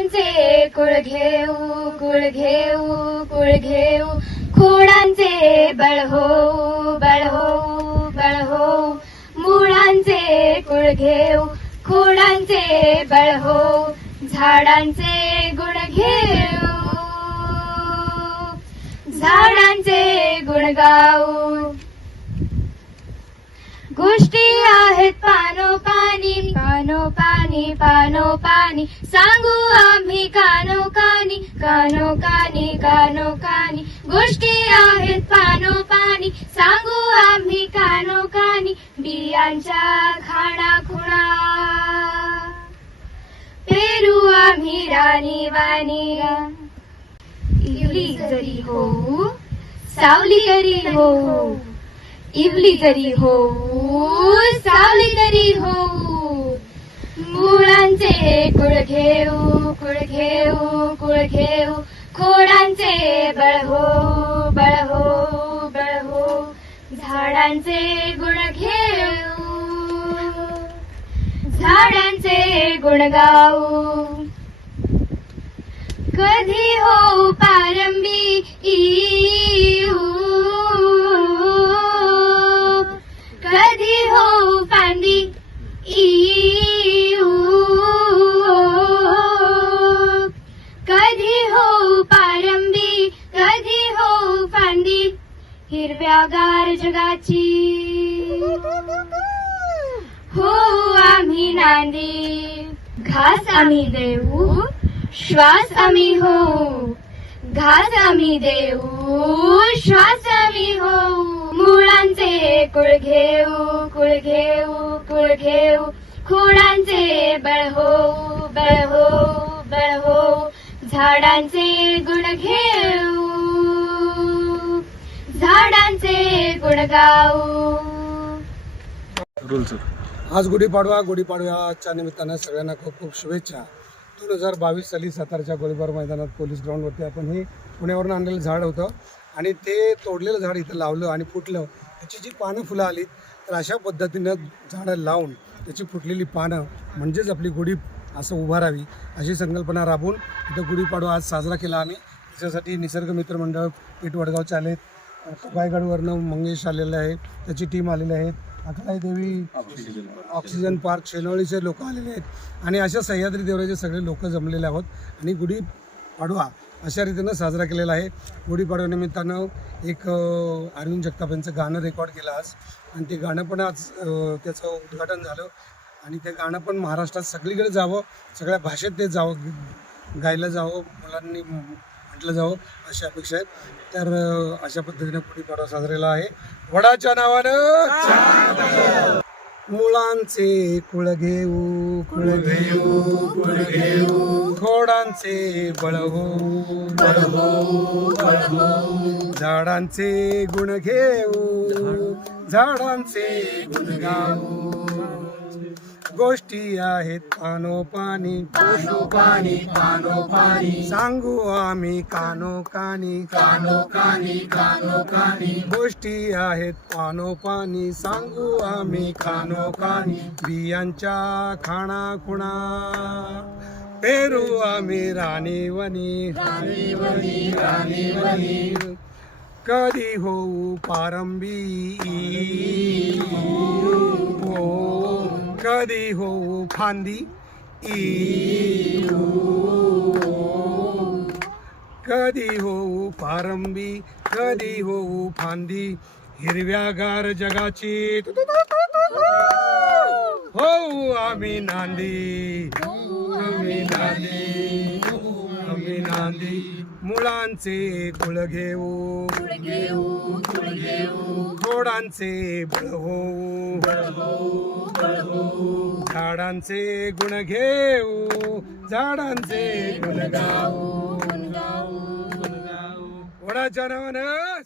खोडांचे कुळ घेऊ कुळ घेऊ कुळ घेऊ. खोडांचे बळ होऊ बळ होऊ बळ होऊ. मुळांचे कुळ घेऊ खोडांचे बळ होऊ. झाडांचे गुण घेऊ. झाडांचे गुण गाऊ. गोष्टी आहेत पानो पानो पाणी सांगू आम्ही कानो कानी बियांच्या खाणा खुणा पेरू आम्ही राणी वाणी इवली जरी हो सावली तरी हो इवली तरी हो सावली तरी हो. मुळांचे कुळ घेऊ कुळ घेऊ कुळ घेऊ खोडांचे बळ बळ हो. झाडांचे गुण घेऊ. झाडांचे गुण गाऊ. कधी हो पार हिरव्यागार जगाची. हो आम्ही नांदी. घास आम्ही देऊ श्वास आम्ही हो. घास आम्ही देऊ श्वास आम्ही हो. मुळांचे कुळ घेऊ कुळ घेऊ कुळ घेऊ. खोडांचे बळ हो बळ हो बळ हो. झाडांचे गुण घेऊ. झाडांचे गुण गाऊ आज गुढीपाडवा गुढीपाडव्याच्या निमित्तानं सगळ्यांना खूप खूप शुभेच्छा. दोन हजार बावीस साली सातारच्या गोळीबार मैदानात पोलीस ग्राउंडवरती आपण हे पुण्यावरून आणलेलं झाड होतं. आणि ते तोडलेलं झाड इथं लावलं आणि फुटलं. त्याची जी पानं फुलं आलीत तर अशा पद्धतीनं झाडं लावून त्याची फुटलेली पानं म्हणजेच आपली गुढी असं उभारावी अशी संकल्पना राबवून इथं गुढीपाडवा आज साजरा केला आम्ही. त्याच्यासाठी निसर्ग मित्र मंडळ पेठ वडगावचे आलेत. कपायगडवरनं मंगेश आलेले आहे त्याची टीम आलेली आहे अकलाई देवी ऑक्सिजन पार्क शेनवळीचे लोक आलेले आहेत. आणि अशा सह्याद्री देवळाचे सगळे लोक जमलेले आहोत. आणि गुढी पाडवा अशा रीतीनं साजरा केलेला आहे. गुढीपाडव्यानिमित्तानं एक अरविंद जगताप यांचं गाणं रेकॉर्ड केलं आज. आणि ते गाणं पण आज त्याचं उद्घाटन झालं. आणि ते गाणं पण महाराष्ट्रात सगळीकडे जावं सगळ्या भाषेत ते जावं गायला जावं मुलांनी म्हटलं जावं अशी अपेक्षा आहे तर अशा पद्धतीने गुढीपाडवा पाडवा साजरेला आहे. वडाच्या नावानं मुलांचे कुळ घेऊ कुळ घेऊ कुळ घेऊ. खोडांचे बळ हो झाडांचे गुण घेऊ झाडांचे गुण गाऊ. गोष्टी आहेत पानो पाणी. पोषो पाणी पानो पाणी. सांगू आम्ही कानो कानी कानो कानी कानो कानी गोष्टी आहेत पानो पाणी. सांगू आम्ही कानो कानी बियांच्या खाणा खुणा पेरू आम्ही राणीवनी राणीवनी राणीवनी कधी होऊ पारंबी. कधी होऊ फांदी? कधी होऊ पारंबी कधी होऊ फांदी? हिरव्यागार जगाची हो आम्ही नांदी. आम्ही नांदी. आम्ही नांदी. मुलांचे कुळ घेऊ. खोडांचे बळ होऊ झाडांचे गुण घेऊ. झाडांचे गुण गाऊ. वडाच्या नावानं